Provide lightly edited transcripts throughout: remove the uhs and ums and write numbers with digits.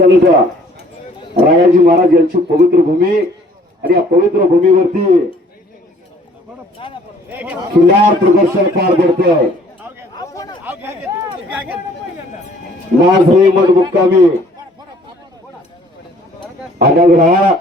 संत रायाजी महाराज यांची पवित्र भूमी आणि या पवित्र भूमीवरती खिल्लार प्रदर्शन पार पडतंय। नाझरे मठ मुक्कामी अनगढा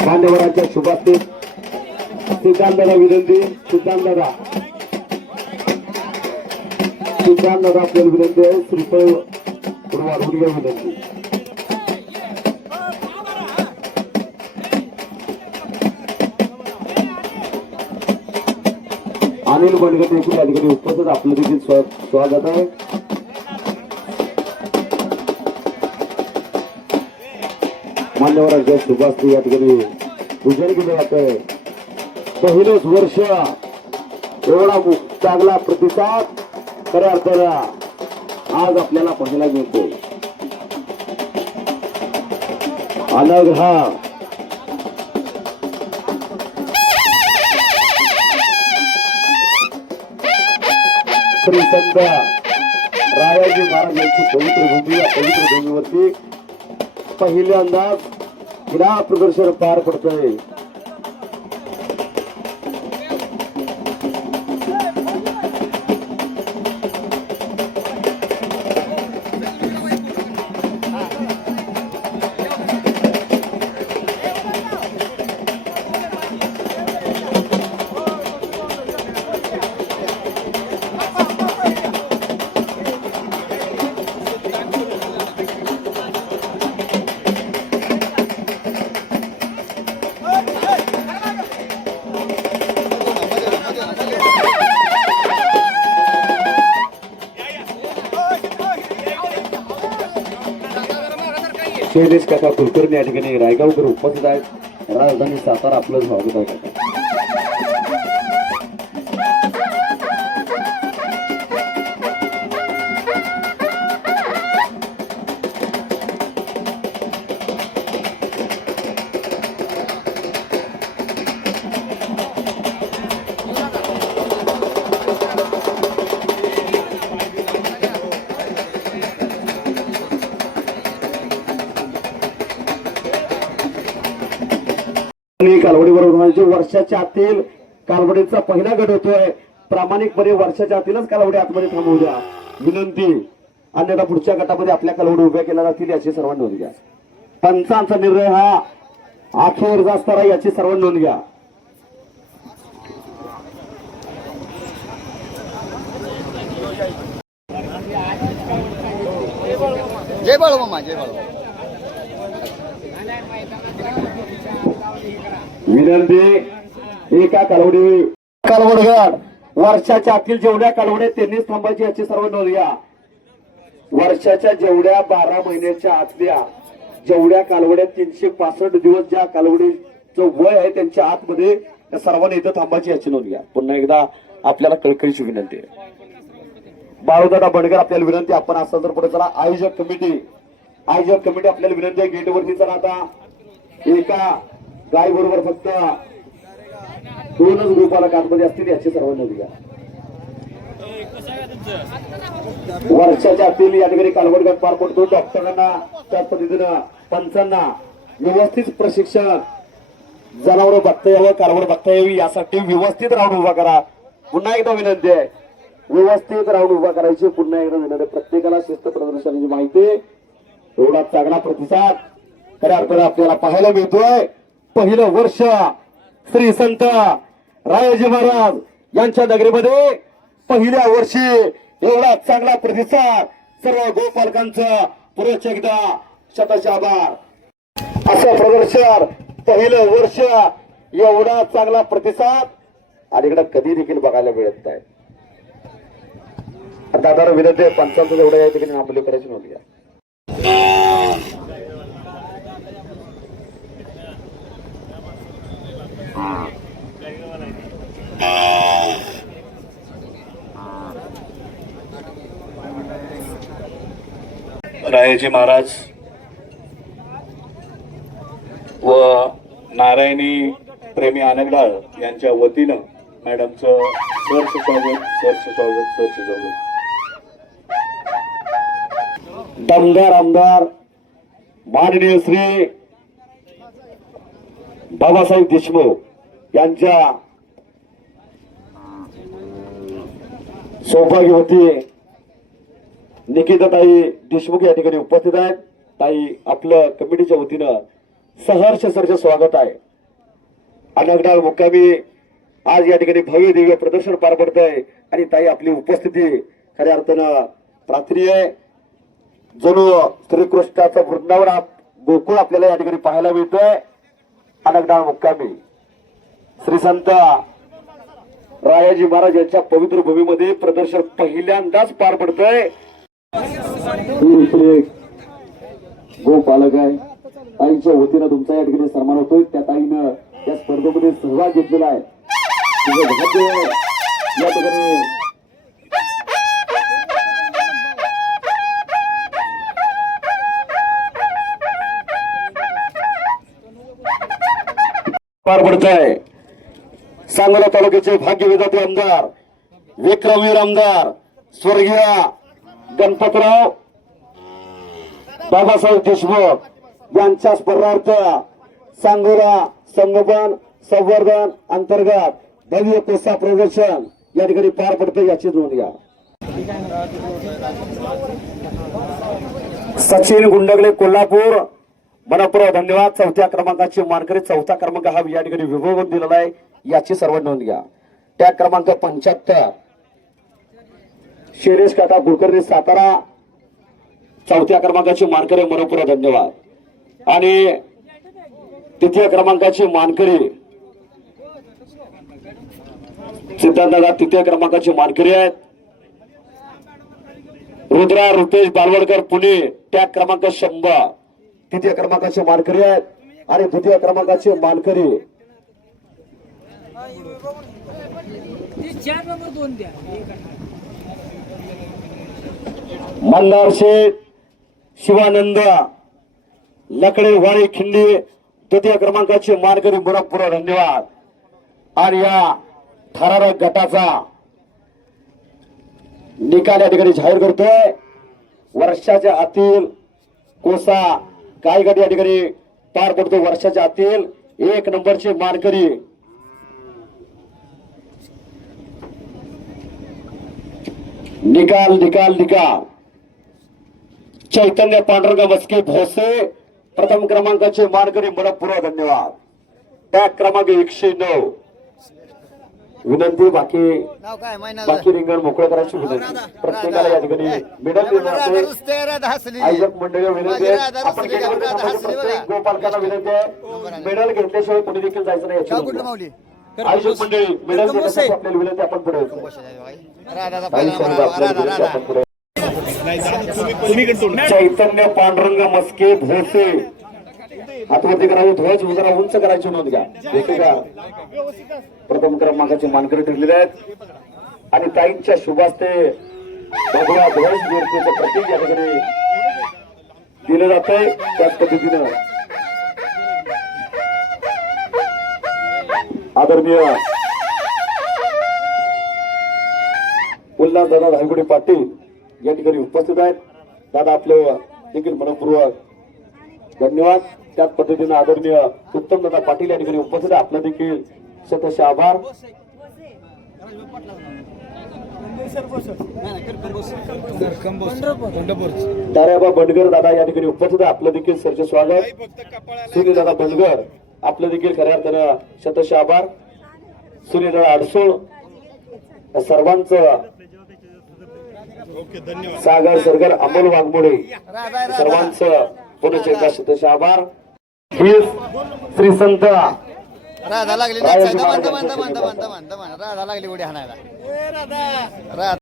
मान्यवरांच्या शुभास्तीत सिद्धांतदादा विनंती। सिद्धांतदादा आपल्याला विनंती आहे। श्रीफळ वाढवून घ्या विनंती। अनिल बंडगटे या ठिकाणी उपस्थित आपलं देखील स्वागत आहे। मान्यवरांच्या शुभास्ती या ठिकाणी पूजन केलं जातंय। पहिलेच वर्ष एवढा चांगला प्रतिसाद खऱ्या अर्थाला आज आपल्याला पाहायला मिळतोय। अनगढा श्री संत रायाजी महाराज यांची पवित्र भूमी, या पवित्र भूमीवरती पहिल्यांदा क्रीडा प्रदर्शन पार पडतंय। शैलेश काका कुलकर्णी या ठिकाणी रायगावकर उपस्थित आहेत। राजधानी सातारा आपलं स्वागत आहे। कालवडी बरोबर वर्षाच्या आतील कालवडीचा पहिला गट होतोय। प्रामाणिकपणे वर्षाच्या आतीलच कालवडी आतमध्ये थांबवू द्या विनंती, अन्यथा पुढच्या गटामध्ये आपल्या कालवडी उभ्या केल्या जातील याची सर्वांनी नोंद घ्या। पंचांचा निर्णय हा अखेरचा असणार आहे याची सर्वांनी नोंद घ्या। जय बाळूमामा, जय बाळू। विनंती, एका कालवडघाट वर्षाच्या आतील जेवढ्या कालवड्या त्यांनीच थांबायची याची सर्व नोंद घ्या। वर्षाच्या जेवढ्या 12 महिन्याच्या आतल्या जेवढ्या कालवड्या 365 दिवस ज्या कालवडीचं वय आहे त्यांच्या आतमध्ये त्या सर्वांनी इथं थांबायची याची नोंद घ्या। पुन्हा एकदा आपल्याला कळकळीची विनंती आहे। बाळूदादा बंडगर आपल्याला विनंती, आपण असं जर पुढे चला। आयोजक कमिटी आपल्याला विनंती आहे, गेटवरती चला। आता एका गाय बरोबर फक्त 2च ग्रुपाला आतमध्ये असतील याची सर्व नोंद घ्या। वर्षाच्या आतील या ठिकाणी कालवड गट पार पडतो। डॉक्टरांना त्याच पद्धतीनं पंचांना व्यवस्थित प्रशिक्षण, जनावर बघता यावं, कालवड बघता यावी यासाठी व्यवस्थित राऊंड उभा करा। पुन्हा एकदा विनंती आहे, व्यवस्थित राऊंड उभा करायची। पुन्हा एकदा विनंती, प्रत्येकाला शिस्त प्रदर्शनाची माहिती, एवढा चांगला प्रतिसाद खऱ्या अर्थाने आपल्याला पाहायला मिळतोय। पहिलं वर्ष श्री संत रायाजी महाराज यांच्या नगरीमध्ये पहिल्या वर्षी एवढा चांगला प्रतिसाद सर्व गोपालकांचा पुरुष एकदा शतशः आभार। असं प्रदर्शन पहिलं वर्ष एवढा चांगला प्रतिसाद अलीकडे कधी देखील बघायला मिळत नाही। दादा विनंती पंचांचं एवढं या ठिकाणी नामोल्लेख करायची नव्हती। रायाजी महाराज व नारायणी प्रेमी आनगडाळ यांच्या वतीनं मॅडमचं सहर्ष स्वागत, सहर्ष स्वागत, सहर्ष स्वागत. दमदार आमदार माननीय श्री बाबासाहेब देशमुख यांच्या सौभाग्यवती निकिताताई देशमुख या ठिकाणी उपस्थित आहेत. ताई, आपलं कमिटीच्या वतीनं सहर्ष स्वागत आहे. अनगडाळ मुक्कामी आज या ठिकाणी भव्य दिव्य प्रदर्शन पार पडत आहे आणि ताई आपली उपस्थिती खऱ्या अर्थानं प्रार्थनीय आहे. जणू श्रीकृष्णाचा वृंदावन गोकुळ आपल्याला या ठिकाणी पाहायला मिळतोय. अनगडाळ मुक्कामी श्री संत रायाजी महाराज यांच्या पवित्र भूमीमध्ये प्रदर्शन पहिल्यांदाच पार पडतंय. गोपालक आहे, ताईंच्या वतीनं तुमचा या ठिकाणी सन्मान होतोय. त्या ताईनं या स्पर्धेमध्ये सहभाग घेतलेला आहे. तुझं भाग्य या ठिकाणी पार पडत आहे. सांगोला तालुक्याचे भाग्य विधाते आमदार, विक्रमवीर आमदार स्वर्गीय गणपतराव बाबासाहेब देशमुख यांच्या स्मरणार्थ सांगोला संगोपन संवर्धन अंतर्गत भव्य कोसा प्रदर्शन या ठिकाणी पार पडते, याची नोंद घ्या. सचिन गुंडगले कोल्हापूर, मनपूर्वक धन्यवाद. चौथ्या क्रमांकाचे मानकरी, चौथा क्रमांक हा या ठिकाणी विभागून दिलेला आहे, याची सर्व नोंद घ्या. त्या क्रमांक 75 शिरीष काका कुलकर्णी सातारा, चौथ्या क्रमांकाचे मानकरी, मनपूर्वक धन्यवाद. आणि तृतीय क्रमांकाचे मानकरी सिद्धांतदादा, तृतीय क्रमांकाचे मानकरी आहेत. रुद्रा रुपेश बालवडकर पुणे, त्या क्रमांक 100 तृतीय क्रमांकाचे मानकरी आहेत. आणि द्वितीय क्रमांकाचे मानकरी मल्हार शेठ शिवानंद लकडे वाडी खिंडी, द्वितीय क्रमांकाचे मानकरी, मनपूर्वक धन्यवाद. आणि या थरारक गटाचा निकाल या ठिकाणी जाहीर करतोय. वर्षाच्या आतील कोसा काय गट या ठिकाणी पार पडतो. वर्षाच्या आतील 1 नंबरचे मानकरी निकाल निकाल निकाल चैतन्य पांडुरंग मस्के भोसे, प्रथम क्रमांकाचे मानकरी, मनपूर्वक धन्यवाद. त्या क्रमांक 109 विनंती, बाकी रिंगण मोकळं करायची विनंती. प्रत्येकाला या ठिकाणी मेडल दिले. आयोजक मंडळी विनंती आहे, आपण प्रत्येक गोपालकांना विनंती आहे, मेडल घेतल्याशिवाय कोणी देखील जायचं नाही याची नोंद. आयोजक मंडळी मेडल घेण्यासाठी आपल्याला विनंती, आपण पुढे चैतन्य पांडुरंग मस्के भोसे, हातवरती करावे, ध्वज जरा उंच करायची नोंद घ्या. का प्रथम क्रमांकाचे मानकरी ठरलेले आहेत. आणि ताईंच्या शुभास्ते भगवा ध्वज वीरतेचं प्रतीक या ठिकाणी दिलं जात आहे. त्याच पद्धतीनं आदरणीय उल्हास दादा धायगुडे पाटील या ठिकाणी उपस्थित आहेत. दादा आपलं देखील मनपूर्वक धन्यवाद. त्याच पद्धतीनं आदरणीय उत्तम दादा पाटील या ठिकाणी उपस्थित आहे, आपलं देखील शतश आभार. ताऱ्याबा बंडगर दादा या ठिकाणी उपस्थित आहे, आपलं देखील सरचे स्वागत. सुनील दादा बंडगर आपलं देखील खऱ्या अर्थानं शतश आभार. सुनील दादा अडसूळ, सर्वांचं सागर सरगर, अमोल वाघमोडे, सर्वांचं पुण्याचे एकदा शतश आभार. श्री संत राधा लागली राधा लागली उडी हाणायला. राधा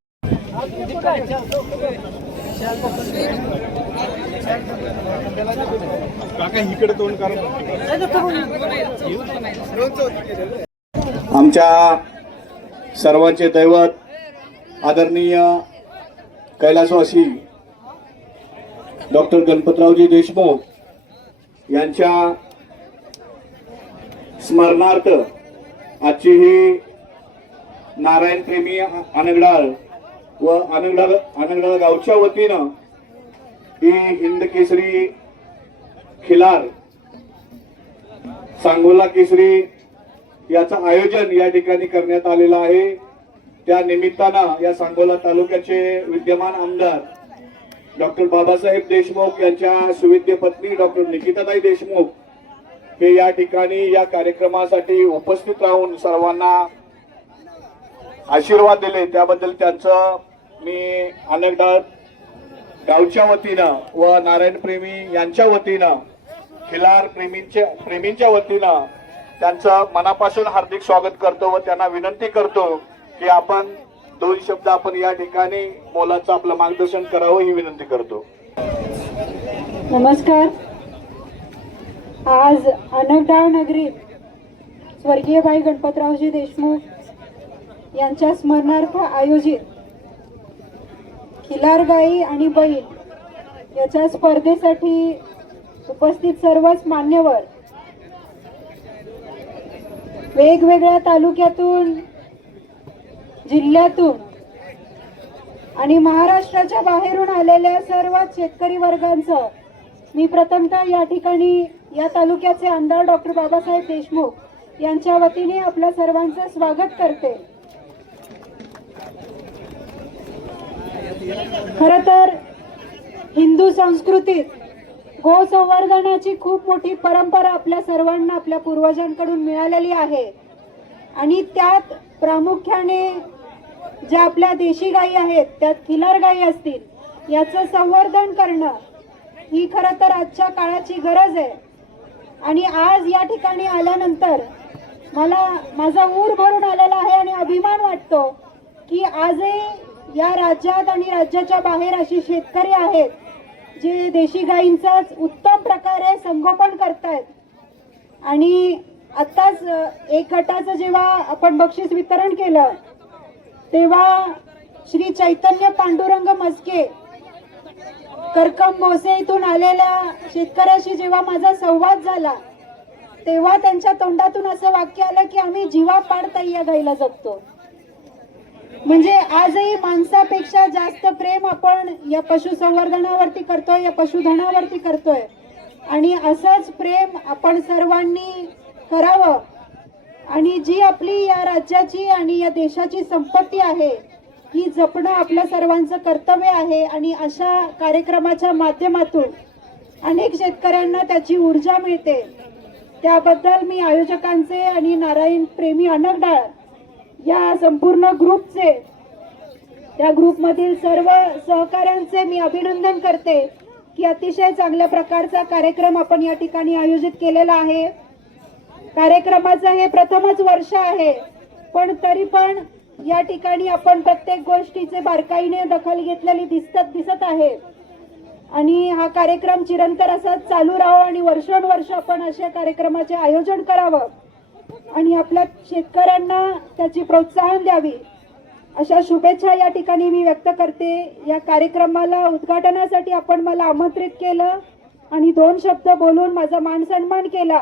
आमच्या सर्वांचे दैवत आदरणीय कैलासवासी डॉक्टर गणपतरावजी देशमुख यांच्या स्मरणार्थ आजची ही नारायण प्रेमी आनगडाळ व आनगडाळ गावच्या वतीनं ही हिंद केसरी खिलार सांगोला केसरी याचं आयोजन या ठिकाणी करण्यात आलेलं आहे. त्या निमित्तानं या सांगोला तालुक्याचे विद्यमान आमदार डॉक्टर बाबासाहेब देशमुख यांच्या सुविद्य पत्नी डॉक्टर निकिताताई देशमुख हे या ठिकाणी या कार्यक्रमासाठी उपस्थित राहून सर्वांना आशीर्वाद दिले. त्याबद्दल त्यांचं मी अनगडाळ गावच्या वतीनं व नारायण प्रेमी यांच्या वतीनं खिलार प्रेमींच्या वतीनं त्यांचं मनापासून हार्दिक स्वागत करतो व त्यांना विनंती करतो की आपण दोन शब्द आपण या ठिकाणी मोलाचं आपलं मार्गदर्शन करावं ही विनंती करतो. नमस्कार. आज अनगडाळ नगरीत स्वर्गीय बाई गणपतरावजी देशमुख यांच्या स्मरणार्थ आयोजित खिलार गाई आणि बैल याच्या स्पर्धेसाठी उपस्थित सर्वच मान्यवर वेगवेगळ्या तालुक्यातून जिल्ह्यातून आणि महाराष्ट्राच्या बाहेरून आलेल्या सर्व शेतकरी वर्गांचं मी प्रथमतः या ठिकाणी या तालुक्याचे आमदार डॉक्टर बाबासाहेब देशमुख यांच्या वतीने आपल्या सर्वांचं स्वागत करते. खरं तर हिंदू संस्कृतीत गो संवर्धनाची खूप मोठी परंपरा आपल्या सर्वांना आपल्या पूर्वजांकडून मिळालेली आहे आणि त्यात प्रामुख्याने ज्या आपल्या देशी गायी आहेत त्यात खिलार गायी असतील याचं संवर्धन करणं ही खरं तर आजच्या काळाची गरज आहे. आणि आज या ठिकाणी आल्यानंतर मला माझा ऊर भरून आलेला आहे आणि अभिमान वाटतो की आजही या राज्यात आणि राज्याच्या बाहेर अशी शेतकरी आहेत जे देशी गायींचाच उत्तम प्रकारे संगोपन करतायत. आणि आत्ताच एक गटाचं जेव्हा आपण बक्षीस वितरण केलं तेव्हा श्री चैतन्य पांडुरंग मस्के करकम मोसे इथून आलेल्या शेतकऱ्याशी जेव्हा माझा संवाद झाला तेव्हा त्यांच्या तोंडातून असं वाक्य आलं की आम्ही जीवापाड ताई या गाईला जगतो. म्हणजे आजही माणसापेक्षा जास्त प्रेम आपण या पशुसंवर्धनावरती करतोय, या पशुधनावरती करतोय आणि असंच प्रेम आपण सर्वांनी करावं. आणि जी आपली या राज्याची आणि या देशाची संपत्ती आहे ही जपणं आपल्या सर्वांचं कर्तव्य आहे. आणि अशा कार्यक्रमाच्या माध्यमातून अनेक शेतकऱ्यांना त्याची ऊर्जा मिळते. त्याबद्दल मी आयोजकांचे आणि नारायण प्रेमी अनगडाळ या संपूर्ण ग्रुपचे, त्या ग्रुपमधील सर्व सहकाऱ्यांचे मी अभिनंदन करते की अतिशय चांगल्या प्रकारचा कार्यक्रम आपण या ठिकाणी आयोजित केलेला आहे. कार्यक्रमाचं हे प्रथमच वर्ष आहे पण तरी पण या ठिकाणी आपण प्रत्येक गोष्टीचे बारकाईने दखल घेतलेली दिसत आहे. आणि हा कार्यक्रम चिरंतर असाच चालू राहावा आणि वर्षानुवर्ष आपण अशा कार्यक्रमाचे आयोजन करावं आणि आपल्या शेतकऱ्यांना त्याची प्रोत्साहन द्यावी अशा शुभेच्छा या ठिकाणी मी व्यक्त करते. या कार्यक्रमाला उद्घाटनासाठी आपण मला आमंत्रित केलं आणि दोन शब्द बोलून माझा मान सन्मान केला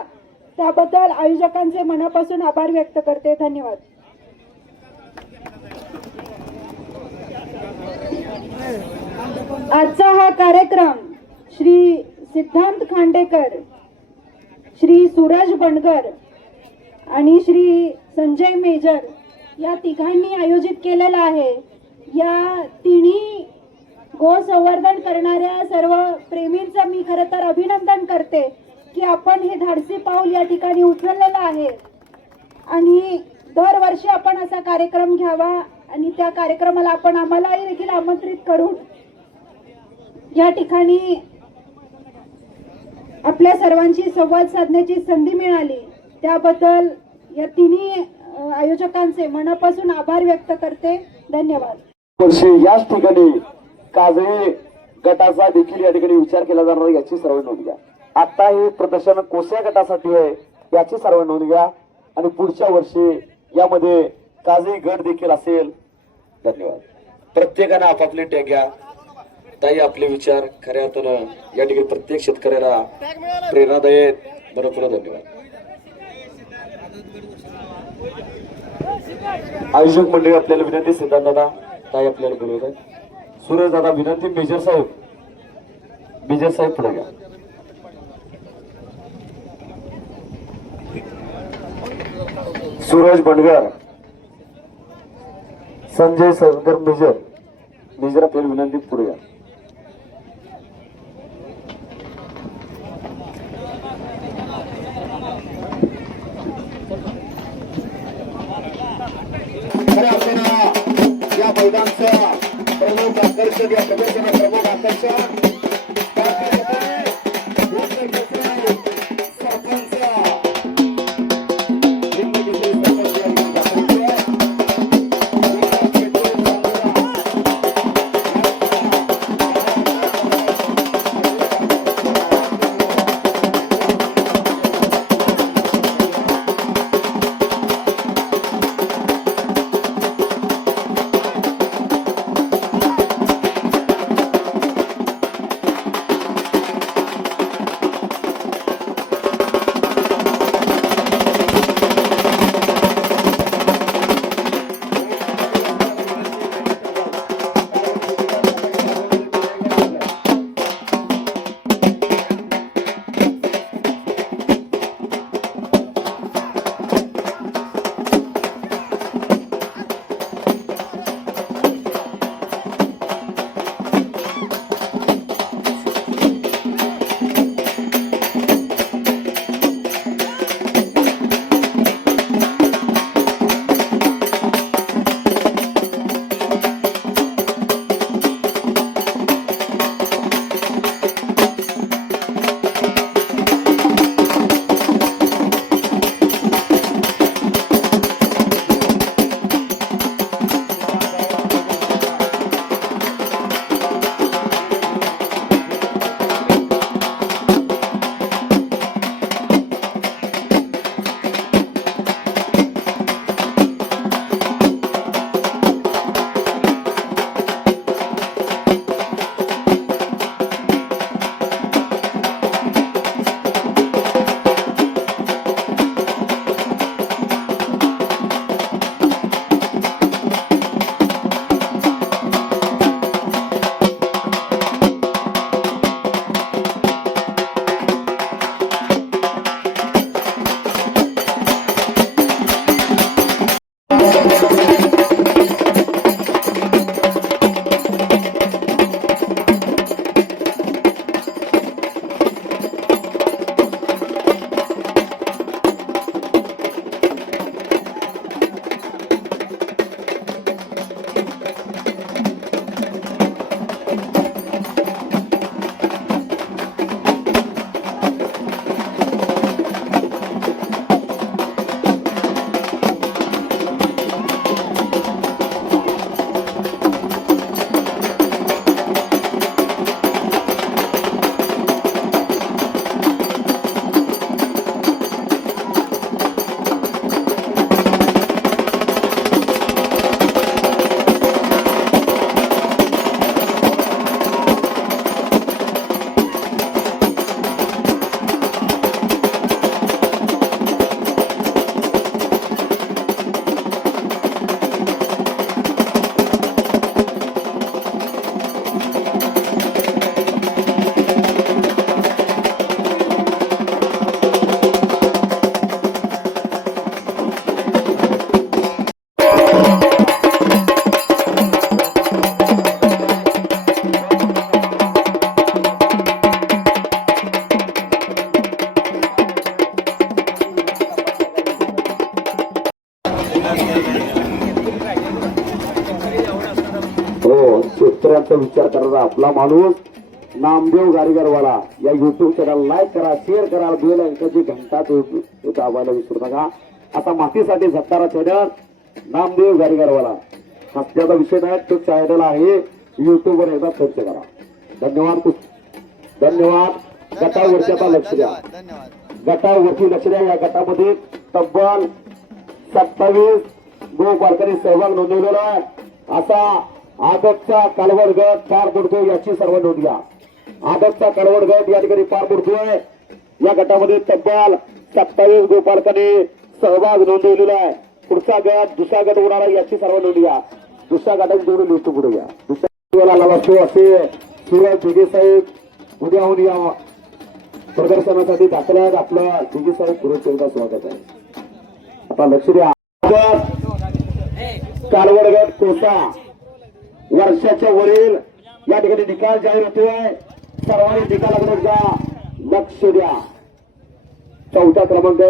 त्याबद्दल आयोजकांचे मनापासून आभार व्यक्त करते. धन्यवाद. आजचा हा कार्यक्रम श्री सिद्धांत खांडेकर, श्री सूरज बनगर आणि श्री संजय मेजर या तिघांनी आयोजित केलेला आहे. या तिन्ही गो संवर्धन करणाऱ्या सर्व प्रेमींचं मी खरं तर अभिनंदन करते की आपण हे धाडसी पाऊल या ठिकाणी उचललेलं आहे. आणि दरवर्षी आपण असा कार्यक्रम घ्यावा आणि त्या कार्यक्रमाला आपण आम्हालाही देखील आमंत्रित करून या ठिकाणी आपल्या सर्वांशी संवाद साधण्याची संधी मिळाली त्याबद्दल या तिन्ही आयोजकांचे मनापासून आभार व्यक्त करते. धन्यवाद. वर्षी याच ठिकाणी काजळे गटाचा देखील या ठिकाणी विचार केला जाणार आहे, याची सर्व नोंद घ्या. आता हे प्रदर्शन कोणत्या गटासाठी आहे याची सर्व नोंद घ्या आणि पुढच्या वर्षी यामध्ये काजळी गट देखील असेल. धन्यवाद. प्रत्येकानं आपापले टॅग घ्या. ताई आपले विचार खऱ्या अर्थानं या ठिकाणी प्रत्येक शेतकऱ्याला प्रेरणादायी आहेत. बरोबर. धन्यवाद. आयोजक मंडळी आपल्याला विनंती, सिद्धांत दादा ताई आपल्याला बोलवत आहे. सूरज दादा विनंती, मेजर साहेब पुढे घ्या. सूरज बंडगर, संजय सरगर, मेजर आपल्याला विनंती पुढे घ्या. खऱ्या अर्थानं या मैदानचा प्रमुख आकर्षक, या प्रदर्शना प्रमुख आकर्षक शेतकऱ्यांचा विचार करणारा आपला माणूस नामदेव गाडीगरवाला या युट्यूब चॅनल लाईक करा, शेअर करा, बेल आयकॉनची घंटा दाबायला विसरू नका. असा मातीसाठी झटणारा चॅनल नामदेव गाडीगरवाला. हसण्याचा विषय नाही, तो चॅनल आहे युट्यूबवर एकदा सर्च करा. धन्यवाद धन्यवाद गटावरती आता लक्ष द्या. धन्यवाद धन्यवाद. गटावरती लक्ष द्या. या गटामध्ये तब्बल 27 गो बालकांनी सहभाग नोंदवलेला आहे. असा आदतचा कालवड गट पार पडतो याची सर्व नोंद घ्या. आदतचा कालवड गट या ठिकाणी पार पडतोय. या गटामध्ये तब्बल 27 गो बालकांनी सहभाग नोंदवलेला आहे. पुढचा गट दुसरा गट होणार आहे याची सर्व नोंद घ्या. दुसऱ्या गटाची जोडी लिस्ट पुढे घ्या. दुसऱ्या आला असतो असे सूरज दिघे साहेब उद्याहून या प्रदर्शनासाठी दाखल आहेत. आपलं दिघे साहेब पुरेपूर स्वागत आहे. आता लक्ष द्या. कालवड गट कोसा वर्षाच्या वरील या ठिकाणी निकाल जाहीर होतोय. सर्वांनी निकालाकडे जा लक्ष द्या. चौथा क्रमांक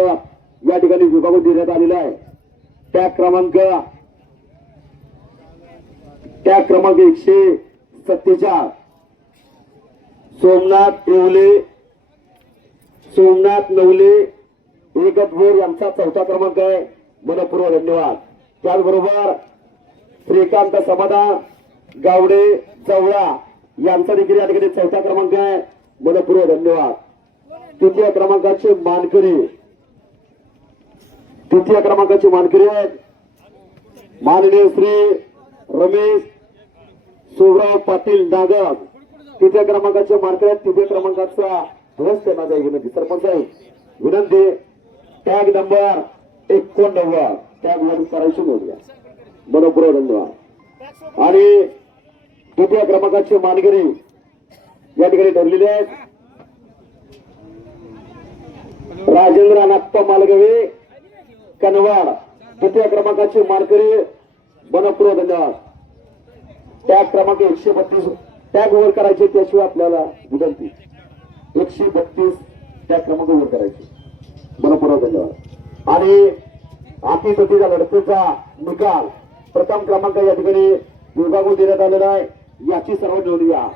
या ठिकाणी विभागून देण्यात आलेला आहे. त्या क्रमांक 147 सोमनाथ नवले एकतभोर यांचा चौथा क्रमांक आहे. मनपूर्वक धन्यवाद. त्याचबरोबर श्रीकांत समाधान गावडे चवळा यांचा देखील या ठिकाणी चौथा क्रमांक आहे. मनपूर्वक धन्यवाद. तृतीय क्रमांकाचे मानकरी आहेत माननीय श्री रमेश शिवराव पाटील नागर. तृतीय क्रमांकाचे मानकरी आहेत. तृतीय क्रमांकाचा ध्वज त्यांना जाईल विनंती. सरपंच साहेब विनंती. टॅग नंबर 89 टॅग वर करायची नोंद घ्या. मनपूर्वक धन्यवाद. आणि द्वितीय क्रमांकाचे मानकरी या ठिकाणी ठरलेले आहेत राजेंद्र अनाप्पा मालगवे कनवाड. द्वितीय क्रमांकाचे मानकरी मनपूर्वक धन्यवाद. टॅग क्रमांक 132 टॅग वर करायचे त्याशिवाय आपल्याला विनंती. 132 टॅग क्रमांक वर करायचे. मनपूर्वक धन्यवाद. आणि अतिसतीच्या लढतीचा निकाल प्रथम क्रमांक या ठिकाणी विभागून देण्यात आलेला आहे. याची सर्व नोंद घ्या.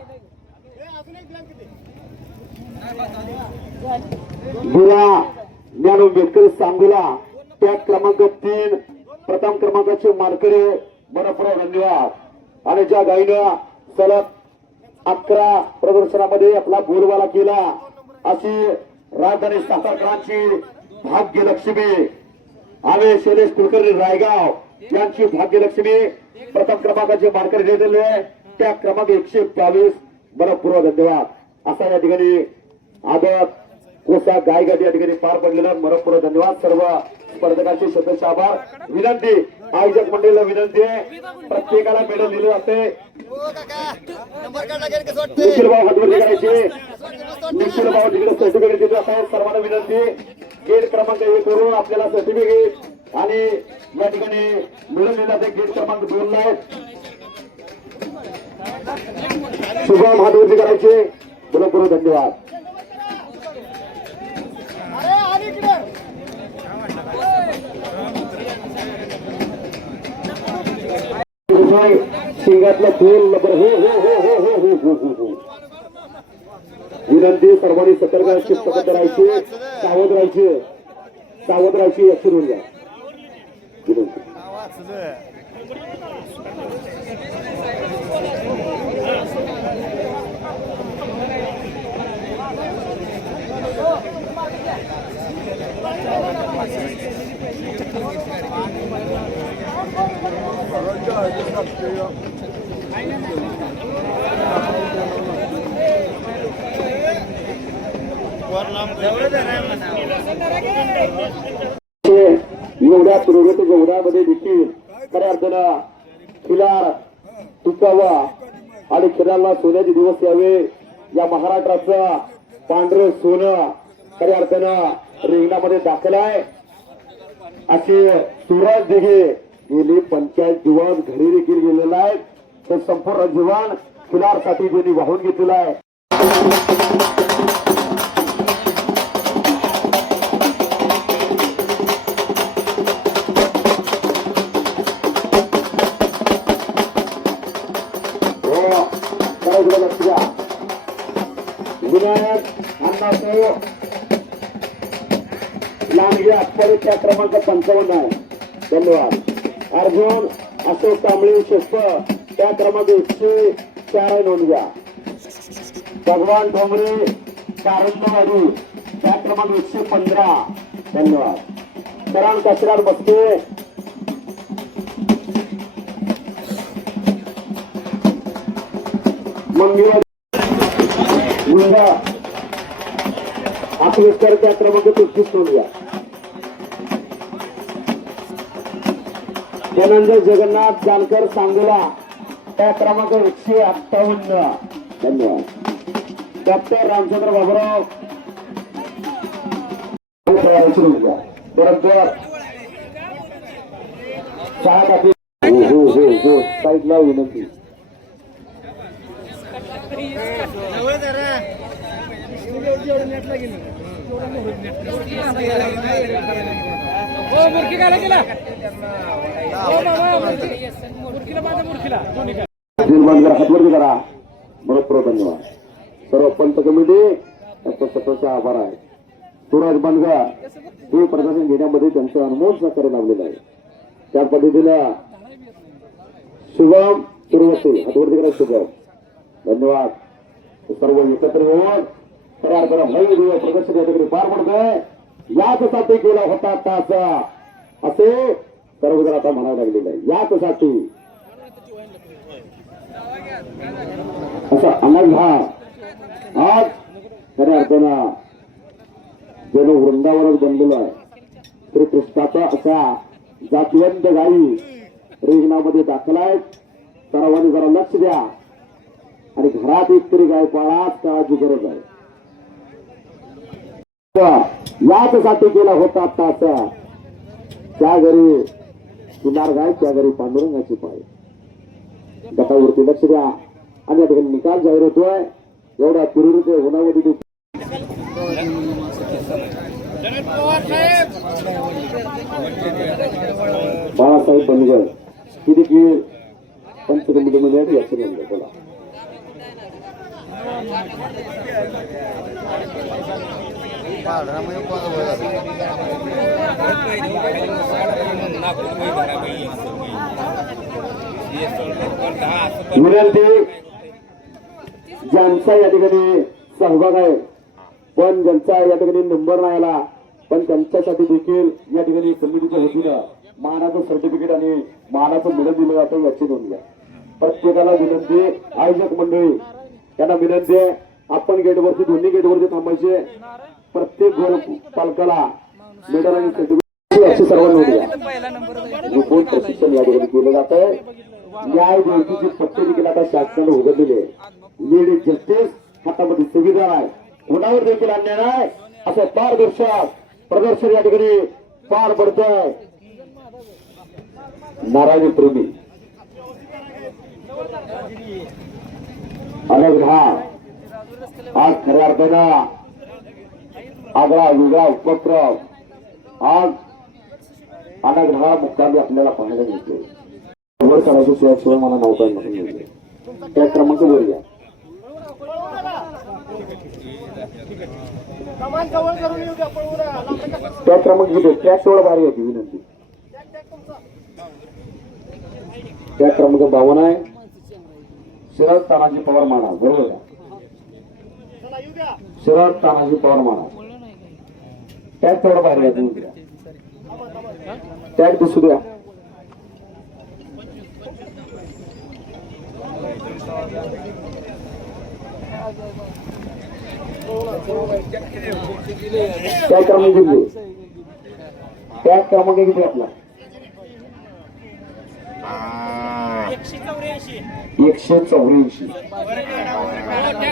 गुरा ज्ञान आंबेडकर सांगोला टॅग क्रमांक 3 प्रथम क्रमांकाचे मानकरी मनपूर्वक धन्यवाद. आणि ज्या गायीनं सलग 11 प्रदर्शनामध्ये आपला बोलबाला केला अशी राजधानी सातारकरांची भाग्यलक्ष्मी आम्ही शैलेश कुलकर्णी रायगाव यांची भाग्यलक्ष्मी प्रथम क्रमांकाचे मानकरी दिलेले आहे. त्या क्रमांक 122 मनपूर्वक धन्यवाद. असा या ठिकाणी आदत कोसा गायगाडी या ठिकाणी पार पडलेला मनपूर्वक धन्यवाद. सर्व स्पर्धकांचे शतश आभार. विनंती आयोजक मंडळीला विनंती आहे प्रत्येकाला मेडल दिले जाते. निखिल भाऊ हातवरती करायचे. निखिल भाऊ तिकडे सर्टिफिकेट दिले जात आहेत. सर्वांना विनंती गेट क्रमांक 1 वरून आपल्याला सर्टिफिकेट आणि या ठिकाणी मिळून दिले जाते. गेट क्रमांक 2 ला आहेत. शुभम हातवरती करायचे. मनपूर्वक धन्यवाद. शिंगातलं फूल विनंती सर्वांनी सतर्क शिस्त करायची. सावध राहायची याची नोंद घ्या. विनंती. एवढ्या प्रगत गौऱ्यामध्ये देखील खऱ्या अर्थानं खिलार टिकावा आणि खिलारला सोन्याचे दिवस यावे. या महाराष्ट्राचं पांढरं सोनं खऱ्या अर्थानं रिंगणामध्ये दाखल आहे. असे सूरज दिघे गेली 45 दिवस घरी देखील गेलेला आहे. ते संपूर्ण जीवन खिलारसाठी त्यांनी वाहून घेतलेलं आहे. विनायक अण्णासाहेब लांडगे अप्पारे त्या क्रमांक 55 आहे. धन्यवाद. अर्जुन अशोक कांबळे शेष्प त्या क्रमांक 104 नोंद घ्या. भगवान ठोंबरे कारंजवाडी बॅट क्रमांक 115. धन्यवाद. करण काशीनाथ बसते मुलगा अखिलेश्वर त्या क्रमांक 33 नोंदवा. धनंजय जगन्नाथ जानकर सांगोला त्या क्रमांक 158. धन्यवाद. डॉक्टर रामचंद्र बाबूराव साईडला विनंती. हातवरती करा. बरोबर. धन्यवाद. सर्व पंच कमिटी स्वतःचा आभार आहे. सुरज बनगा हे प्रदर्शन घेण्यामध्ये त्यांचं अनमोल सहकार्य लाभलेलं आहे. त्या पद्धतीनं शुभम सुरवते हातवरती करा. शुभम. धन्यवाद. सर्व एकत्र होऊन तयार करा. नवीन प्रदर्शन या ठिकाणी पार पडतोय. याचसाठी केला होता तास असे सर्वजण आता म्हणायला लागलेलं आहे. याचसाठी असा आनंद हा आज खऱ्या अर्थानं जण वृंदावनच बनलेलो आहे. श्रीकृष्णाचा असा जातिवंत गायी रिंगणामध्ये दाखल आहेत. सर्वांनी जरा लक्ष द्या आणि घरात एक तरी गाय पाळाच काळाची गरज आहे. याचसाठी केला होता तासा. त्या घरी किनार गाय त्या घरी पांडुरंगाची पाय. गटावरती लक्ष द्या आणि या ठिकाणी निकाल जाहीर होतोय. एवढ्या तिरुपती होण्यामध्ये बाळासाहेब बनगर ही देखील पंच कमिटीमध्ये याचं म्हणलं. बोला. विनंती ज्यांचा या ठिकाणी सहभाग आहे पण ज्यांचा या ठिकाणी नंबर नाही आला पण त्यांच्यासाठी देखील या ठिकाणी कमिटीच्या वतीनं मानाचं सर्टिफिकेट आणि मानाचं मेडल दिलं जातं याची नोंद घ्या. प्रत्येकाला विनंती. आयोजक मंडळी यांना विनंती आहे आपण गेटवरती दोन्ही गेटवरती थांबायचे. प्रत्येक घर पालकाला मेडल आणि सर्टिफिकेट अशी सर्व नोंद घ्या. निपुण प्रशिक्षण या ठिकाणी केलं जात आहे. न्याय देवतीची पट्टी देखील आता शासनाने उघडलेली आहे. लीड जस्टिस हातामध्ये संविधान आहे. कोणावर देखील अन्याय नाही असं पारदर्शक प्रदर्शन या ठिकाणी पार पडतंय. नारायणी प्रेमी अलग हा आज खऱ्या अर्थानं आगळा वेगळा उपक्रम आज अनाग्रहा मुक्कामी आपल्याला पाहायला मिळते. वर करायचं त्याशिवाय मला नव्हता. त्या क्रमांक वर घ्या. त्या क्रमांक घेतो. ट्रॅक तेवढं भारी होती. विनंती. त्या क्रमांक 52 आहे. शरद तानाजी पवार माना. बरोबर. शरद तानाजी पवार माना. टॅग तेवढं बाहेर घ्या. तुम्ही टॅग दिसू द्या. टॅग क्रमांक किती? टॅग क्रमांक किती आपला? 184.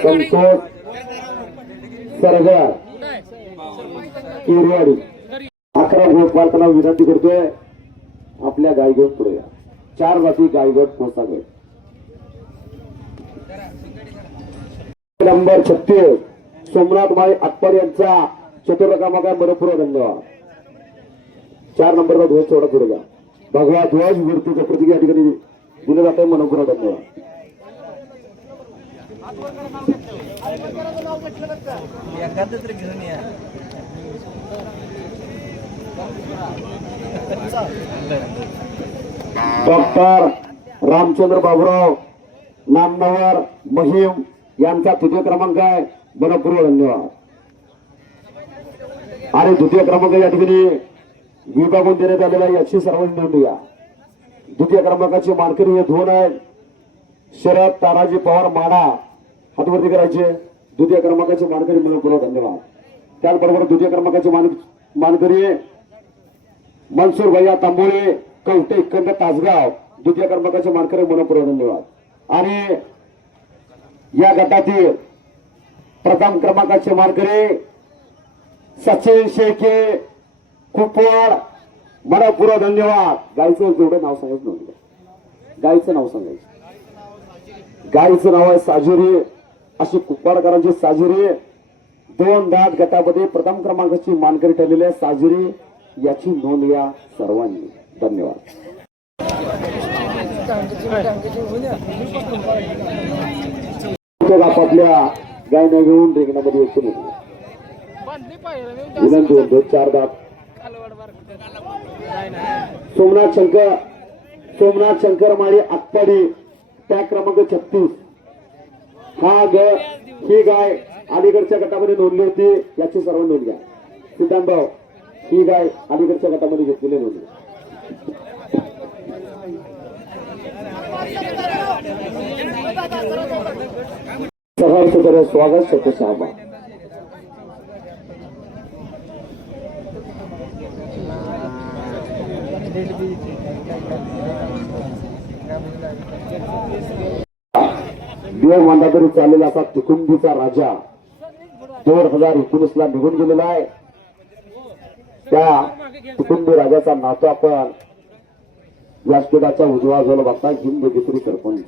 संतोष सरगार केरवाडी 11 गोपालकांना विनंती करतोय आपल्या गायगट पुढे या. 4 जाती गायगट पोसागट. नंबर 36 सोमनाथ माळी आत्पर यांचा चतुर कामाका मनपूर्वक धन्यवाद. 4 नंबरचा ध्वज थोडा पुढे घ्या. भगवा ध्वज मूर्तीच्या प्रतीक या ठिकाणी दिलं जात आहे. मनपूर्वक धन्यवाद. डॉक्टर रामचंद्र बाबूराव नामनावर महिम यांचा तृतीय क्रमांक आहे. मनपूर्वक धन्यवाद. आणि द्वितीय क्रमांक या ठिकाणी विभागून देण्यात आलेला आहे, याची सर्वांनी नोंद घ्या. द्वितीय क्रमांकाचे मानकरी हे दोन आहेत. शरद तानाजी पवार माडा हातवरती करायचे. द्वितीय क्रमांकाचे मानकरी मनपूर्वक धन्यवाद. त्याचबरोबर द्वितीय क्रमांकाचे मानकरी मनसूर भैया तांबोळे कवटे कंद तासगाव. द्वितीय क्रमांकाचे मानकरी मनपूर्वक धन्यवाद. आणि या गटातील प्रथम क्रमांकाचे मानकरी सचिन शेळके कुपवाड मनपूर्वक धन्यवाद. गाईचं जेवढं नाव सांगायचं नव्हतं. गाईचं नाव सांगायचं. गाईचं नाव आहे साजिरी. अशी कुपवाडकरांची साजिरी 2 दात गटामध्ये प्रथम क्रमांकाची मानकरी ठरलेली आहे. साजिरी याची नोंद घ्या सर्वांनी. धन्यवाद. आपापल्या गायना घेऊन रिंगणामध्ये एकूण विनंती होते. 4 दात सोमनाथ शंकर माळी आत्पाडी टॅग क्रमांक 36. ही गाय अलीकडच्या गटामध्ये नोंदली होती, याची सर्व नोंद घ्या. सिद्धांतराव, ही गाय अलीकडच्या गटामध्ये घेतलेली नोंदली. स्वागत सत्य आबा. देव मानला तरी चालेल असा तुकुंबीचा राजा 2019 ला निघून गेलेला आहे. त्या तुकुंबी राजाचा नातं आपण व्यासपीठाच्या उजवा बाजूला बघता हिंद केसरी सरपंच.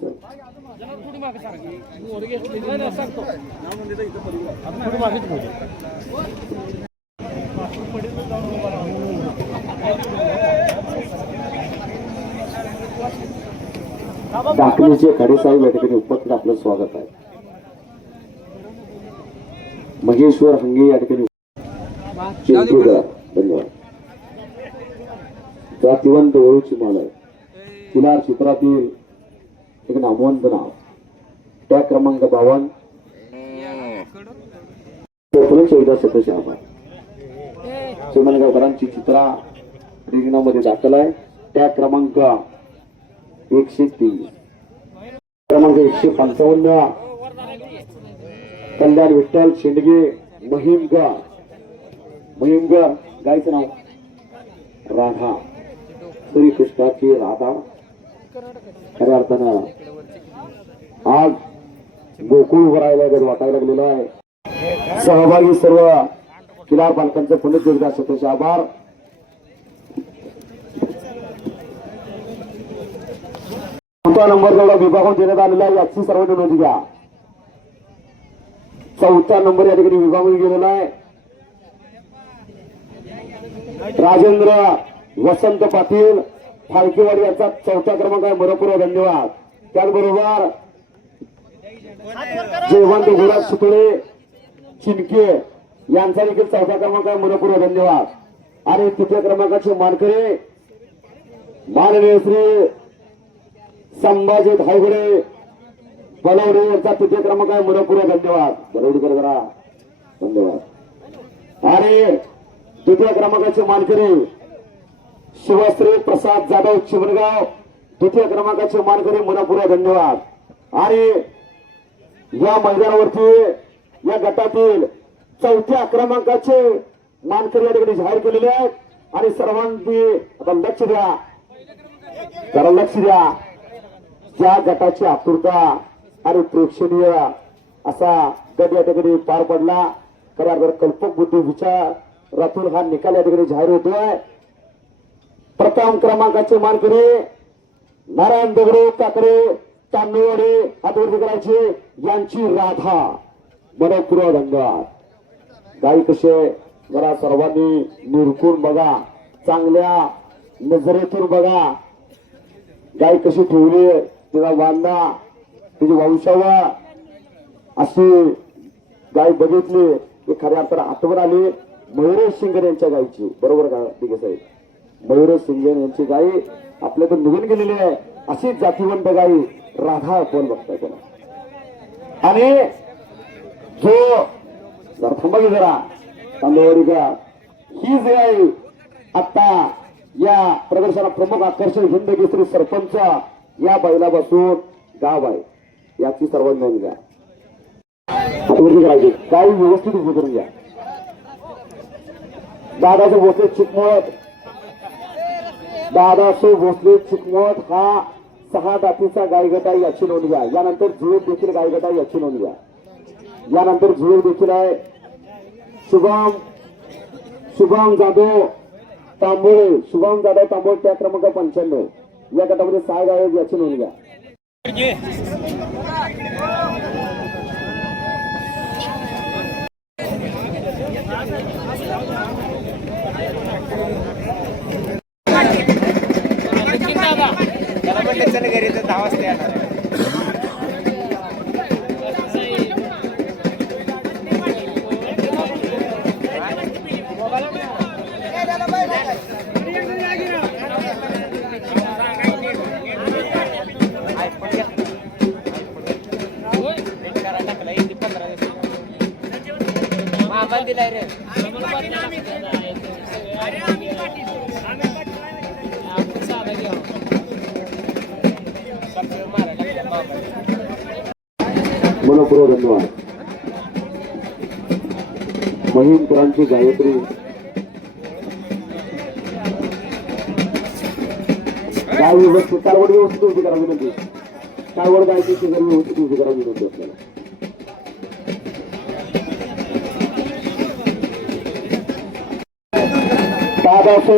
दाखलीचे खडेसाहेब या ठिकाणी उपस्थित आपलं स्वागत आहे. महेश्वर हंगे या ठिकाणी धन्यवाद. जातिवंत ओळूची माल आहे. किनार चित्रातील एक नामवंत नाव. त्या क्रमांक 52 सतश आभार. सोमनगावकरांची चित्रा रिंगणामध्ये दाखल आहे. त्या क्रमांक 103 क्रमांक 155 कल्याण विठ्ठल शेंडगे महिमगड. गायचं नाव राधा. श्रीकृष्णाची राधा खऱ्या अर्थानं आज गोकुळ भरायला वाटायला लागलेलं आहे. सहभागी सर्व किल्लार पालकांचे पुनः एकदा सतत आभार. चौथा नंबर जेवढा विभागून देण्यात आलेला आहे, याची सर्वांनी नोंद घ्या. 4था नंबर या ठिकाणी विभागून गेलेला आहे. राजेंद्र वसंत पाटील फाळकेवाडी यांचा 4था क्रमांक आहे. मनपूर्वक धन्यवाद. त्याचबरोबर जयवंत गुलाब सुतळे चिनके यांचा देखील 4था क्रमांक आहे. मनपूर्वक धन्यवाद. आणि 3थ्या क्रमांकाचे मानकरी माननीय श्री संभाजी धायगुडे बलवडे यांचा 3थ्या क्रमांक आहे. मनपूर्वक धन्यवाद. बलवडीकर करा धन्यवाद. आणि 2थ्या क्रमांकाचे मानकरी शिवश्री प्रसाद जाधव चिमणगाव 2थ्या क्रमांकाचे मानकरी. मनपूर्वक धन्यवाद. आणि या मैदानावरती या गटातील 4थ्या क्रमांकाचे मानकरी या ठिकाणी जाहीर केलेले आहेत. आणि सर्वांनी आता लक्ष द्या, जरा लक्ष द्या. ज्या गटाची आतुरता आणि प्रेक्षणीय असा गट या ठिकाणी पार पडला. खऱ्या कल्पक बुद्धी विचारातून हा निकाल या ठिकाणी जाहीर होतोय. प्रथम क्रमांकाचे मानकरी नारायण दगडे काकडे तांदूळवाडी हातवरती करायचे यांची राधा. मनपूर्वक धन्यवाद. गाई कसे जरा सर्वांनी निरखून बघा, चांगल्या नजरेतून बघा. गाय कशी ठेवली, तिला बांधा, तिची वंशावळ अशी गाय बघितली की खऱ्या अर्थानं आठवण आली मयुरेश शिंगण यांच्या गायची. बरोबर का ठीक आहे साहेब? मयुरेश शिंगण यांची गाय आपल्यातून निघून गेलेली आहे. अशीच जातीवंत गाई राधा आपण बघताय त्याला. आणि जो जरा थांबा की जरा तांदूळवाडीकर ही जे आहे आता या प्रदर्शना प्रमुख आकर्षण हिंद केसरी सरपंच या बैलापासून गाव आहे याची सर्वांनी नोंद घ्या. हातवरती करायची काही व्यवस्थित उभं करून घ्या. दादाचं भोसले चिकमोत दादासो भोसले चिकमोत हा 6 दातीचा गायगट आहे याची नोंद घ्या. यानंतर जुळेल देखील गायगट आहे याची नोंद घ्या. यानंतर जुळेल देखील आहे शुभम जाधव तांबोळे त्या क्रमांक 95 या गटामध्ये 6 गाय याची नोंद घ्या. घरी तर 10 वाजता येणार. दिलाय रे मनपूर्वक धन्यवाद. महिमपुरांची गायत्री गाय व्यवस्थित कालवड व्यवस्थित उभी करावी विनंती. कालवड गायची शेजारी व्यवस्थित उभी करावी विनंती आपल्याला. दादासो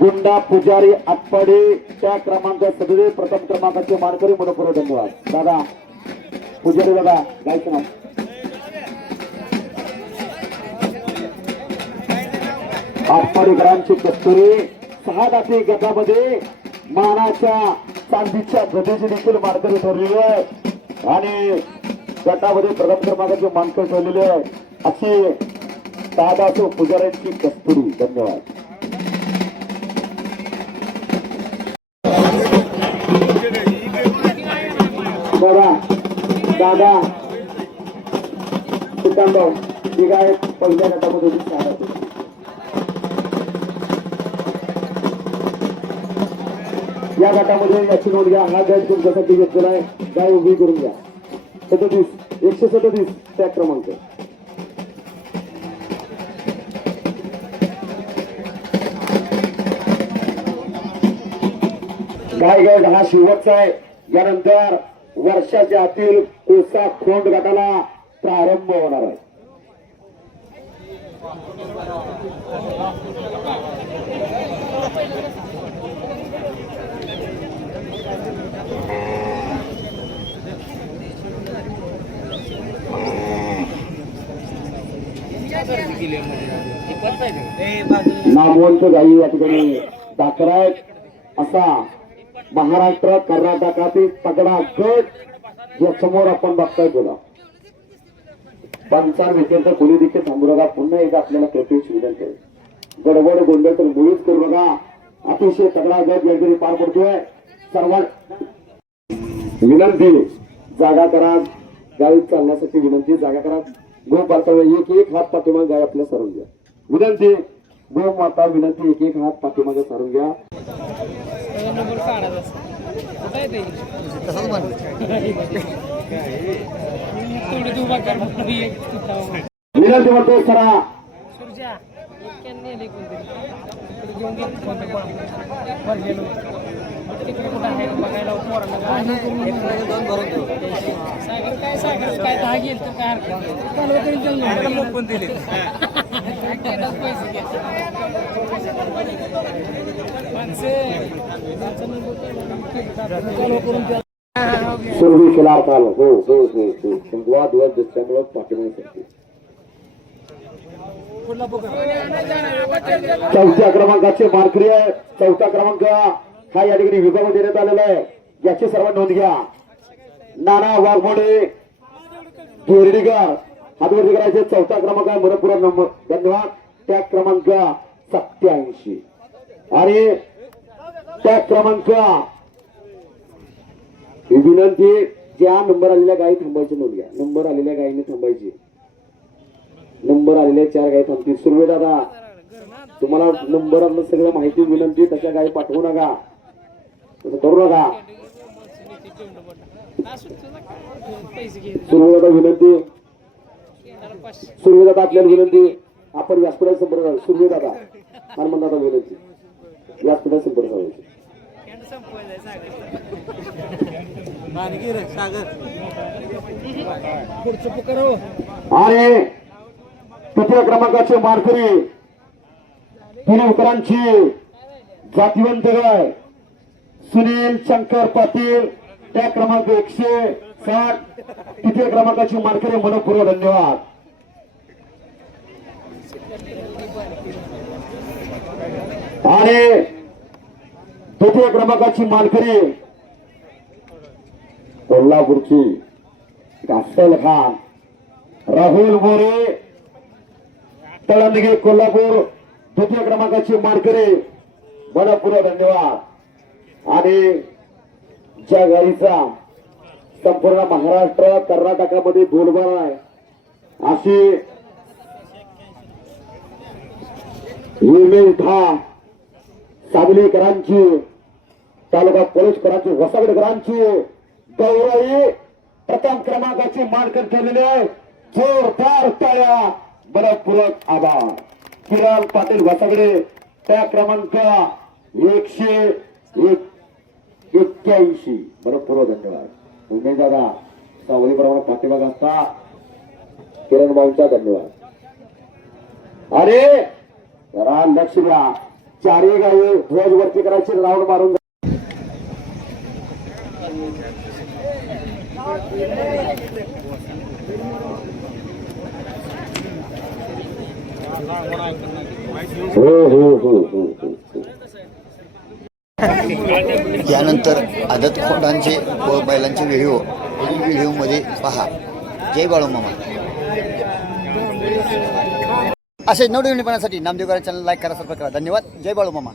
गुंडा पुजारी आटपाडे त्या क्रमांक 17 प्रथम क्रमांकाचे मानकरी मनपूर्वक धन्यवाद. दादा पुजारी दादा गायचं नाव आटपाडीकरांची कस्तुरी 6 दाती गटामध्ये मानाच्या चांदीच्या गदेची देखील मानकरी ठरलेली आहे आणि गटामध्ये प्रथम क्रमांकाचे मानकरी ठरलेले आहे अशी दादासो पुजाऱ्यांची कस्तुरी. धन्यवाद. दादा सिद्धांतराव ठीक आहे. पहिल्या गटामध्ये या गटामध्ये याची नोंद घ्या. हा गट तुमच्यासाठी घेतलेला आहे. गाय उभी करून घ्या. 137 त्या क्रमांक. गाय गट हा शेवटचा आहे. यानंतर वर्षाच्या आतील कोसा खोंड गटाला प्रारंभ होणार आहे. नामवंत गायी या ठिकाणी दाखल आहेत. असा महाराष्ट्र कर्नाटकातील तगडा गट या समोर आपण बघताय. बोला पंचार व्यतिरिक्त कोणी देखील थांबू नका. पुन्हा एकदा आपल्याला कृपेची विनंती आहे. गडबड गोंधळ तर मुळीच करू नका. अतिशय तगडा गट या ठिकाणी पार पडतोय. सर्वांना विनंती जागा करा. गाडी चालण्यासाठी विनंती जागा करा. गो पालता एक हात पाठीमागे गाय आपल्या सारून घ्या. विनंती गो माता विनंती एक हात पाठीमागे सारून घ्या. विनंती म्हणतो सरा सुरवी खिलार काल हो हो हो हो वाद वाद त्यामुळे पाठिंबा. चौथ्या क्रमांकाचे मानकरी आहे. चौथा क्रमांक हा या ठिकाणी विभाग देण्यात आलेला आहे. याची सर्व नोंद घ्या. नाना वाघमोडे घेरडीकर हातवरती करायचे. चौथा क्रमांक आहे. मनपूर्वक नंबर धन्यवाद. त्या क्रमांक 87 आणि त्या क्रमांक विनंती ज्या नंबर आलेल्या गायी थांबायची नोंद घ्या. नंबर आलेल्या गायीने थांबायची. नंबर आलेल्या 4 गायी थांबतील. सुर्वे दादा तुम्हाला नंबरातलं सगळं माहिती विनंती. तशा गायी पाठवू नका, तसं करू नका. सुर्वे दादा विनंती. सुर्वे दादा आपल्याला विनंती. आपण व्यासपीठाचा संपर्क करा. सुर्वे दादा हनुमान दादा विनंती. व्यासपीठाचा संपर्क करायचा. आणि तृतीय क्रमांकाचे मानकरी पुणेकरांची जातिवंत गाय सुनील शंकर पाटील, त्या क्रमांक 160. तृतीय क्रमांकाची मानकरी मनपूर्वक धन्यवाद. आणि तृतीय क्रमांकाची मानकरी कोल्हापूरची कासल खान राहुल मोरे, तळंदगे कोल्हापूर. द्वितीय क्रमांकाची मानकरी मनपूर्वक धन्यवाद. आणि ज्या गाडीचा संपूर्ण महाराष्ट्र कर्नाटकामध्ये बोलबाला आहे अशी था सांगलीकरांची, तालुका पोलीसकरांची, वसगडकरांची गौरवी प्रथम क्रमांकाची मानकरी ठरलेली आहे. जोरदार टाळ्या, मनपूर्वक आभार. किरण पाटील वसगडे, त्या क्रमांक 181. मनपूर्वक धन्यवाद. उमेश दादा सावलीप्रमाणे पाठीमाग असता किरण भाऊंचा धन्यवाद. अरे जरा लक्ष द्या. 4 गायी ध्वज वरती करायचे, राऊंड मारून यानंतर आदत खोंडांचे व बैलांचे व्हिडिओमध्ये पहा. जय बाळूमामा. असे नवनवीन पाहण्यासाठी नामदेव गाडी चॅनल लाईक करा, सबस्क्राईब करा. धन्यवाद. जय बाळूमामा.